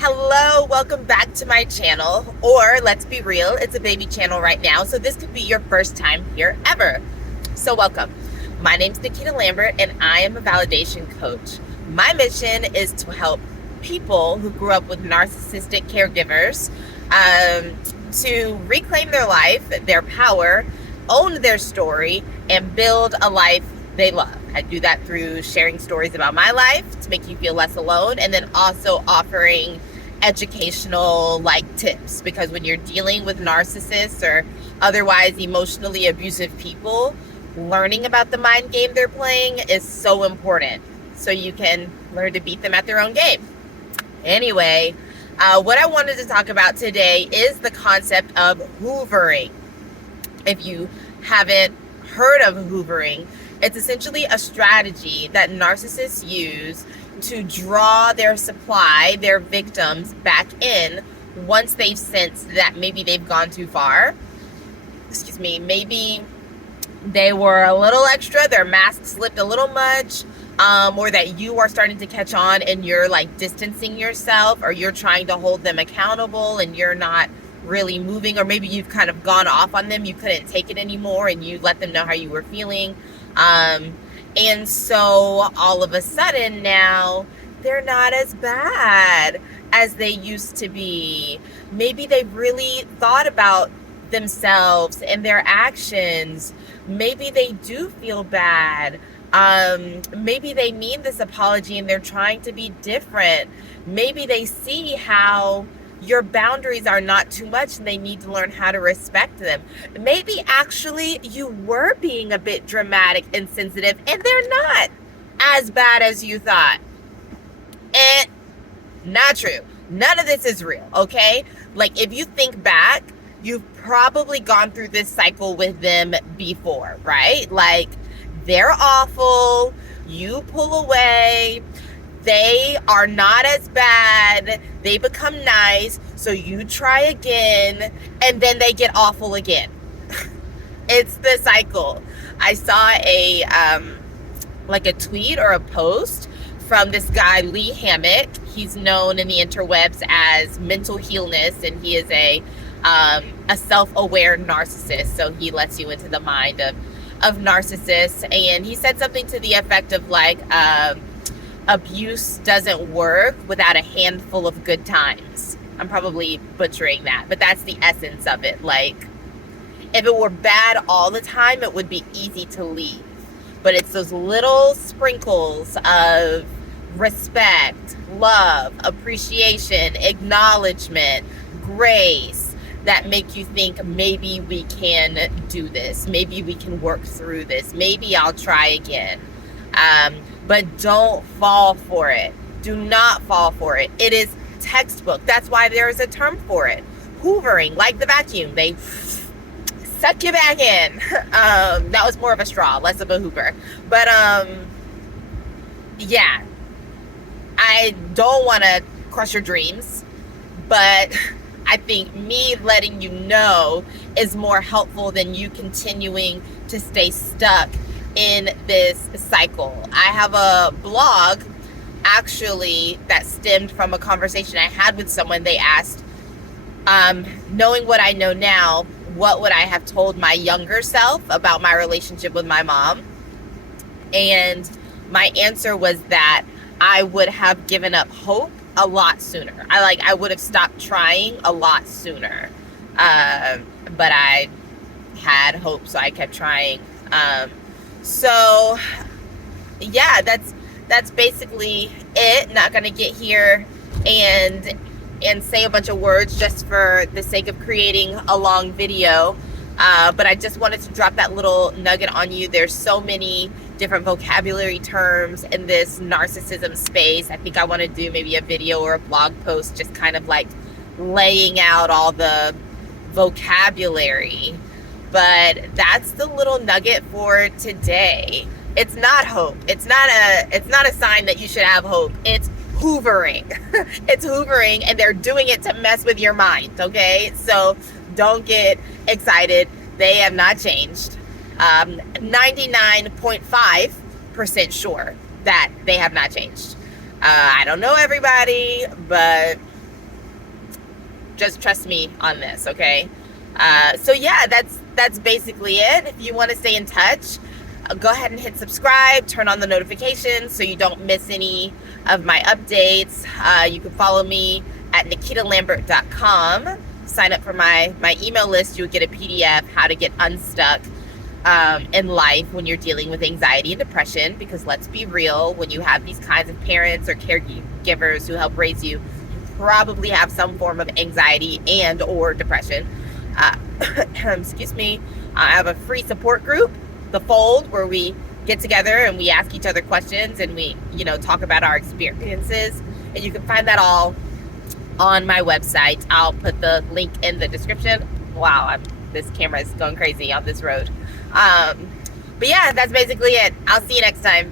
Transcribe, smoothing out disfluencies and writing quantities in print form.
Hello, welcome back to my channel, or let's be real, it's a baby channel right now, so this could be your first time here ever. So welcome. My name's Nikita Lambert, and I am a validation coach. My mission is to help people who grew up with narcissistic caregivers to reclaim their life, their power, own their story, and build a life they love. I do that through sharing stories about my life to make you feel less alone, and then also offering educational tips, because when you're dealing with narcissists or otherwise emotionally abusive people, learning about the mind game they're playing is so important so you can learn to beat them at their own game. Anyway, what I wanted to talk about today is the concept of hoovering. If you haven't heard of hoovering, it's essentially a strategy that narcissists use to draw their supply, their victims, back in once they've sensed that maybe they've gone too far. Maybe they were a little extra, their mask slipped a little much, or that you are starting to catch on and you're distancing yourself, or you're trying to hold them accountable and you're not really moving, or maybe you've kind of gone off on them, you couldn't take it anymore and you let them know how you were feeling. And so all of a sudden now they're not as bad as they used to be. Maybe they've really thought about themselves and their actions. Maybe they do feel bad. Maybe they mean this apology and they're trying to be different. Maybe they see how your boundaries are not too much and they need to learn how to respect them. Maybe actually you were being a bit dramatic and sensitive and they're not as bad as you thought. And not true. None of this is real, okay? If you think back, you've probably gone through this cycle with them before, right? They're awful, you pull away, they are not as bad, they become nice, so you try again, and then they get awful again. It's the cycle. I saw a tweet or a post from this guy, Lee Hammock. He's known in the interwebs as Mental Healness, and he is a self-aware narcissist, so he lets you into the mind of narcissists. And he said something to the effect of abuse doesn't work without a handful of good times. I'm probably butchering that, but that's the essence of it. If it were bad all the time, it would be easy to leave. But it's those little sprinkles of respect, love, appreciation, acknowledgement, grace that make you think maybe we can do this. Maybe we can work through this. Maybe I'll try again. But don't fall for it. Do not fall for it. It is textbook. That's why there is a term for it. Hoovering, like the vacuum. They suck you back in. That was more of a straw, less of a hoover. But yeah, I don't want to crush your dreams, but I think me letting you know is more helpful than you continuing to stay stuck in this cycle. I have a blog actually that stemmed from a conversation I had with someone. They asked, knowing what I know now, what would I have told my younger self about my relationship with my mom? And my answer was that I would have given up hope a lot sooner. I would have stopped trying a lot sooner. But I had hope, so I kept trying. So yeah, that's basically it. Not gonna get here and say a bunch of words just for the sake of creating a long video. But I just wanted to drop that little nugget on you. There's so many different vocabulary terms in this narcissism space. I think I want to do maybe a video or a blog post just kind of laying out all the vocabulary. But that's the little nugget for today. It's not hope. It's not a sign that you should have hope. It's hoovering. It's hoovering, and they're doing it to mess with your mind, okay? So don't get excited. They have not changed. 99.5% sure that they have not changed. I don't know everybody, but Just trust me on this, okay? So yeah, that's basically it. If you want to stay in touch, go ahead and hit subscribe, turn on the notifications so you don't miss any of my updates. You can follow me at nikitalambert.com. Sign up for my email list. You'll get a PDF, how to get unstuck in life when you're dealing with anxiety and depression, because let's be real, when you have these kinds of parents or caregivers who help raise you, you probably have some form of anxiety and or depression. Excuse me. I have a free support group, The Fold, where we get together and we ask each other questions and we, talk about our experiences. And you can find that all on my website. I'll put the link in the description. Wow, this camera is going crazy on this road. But yeah, that's basically it. I'll see you next time.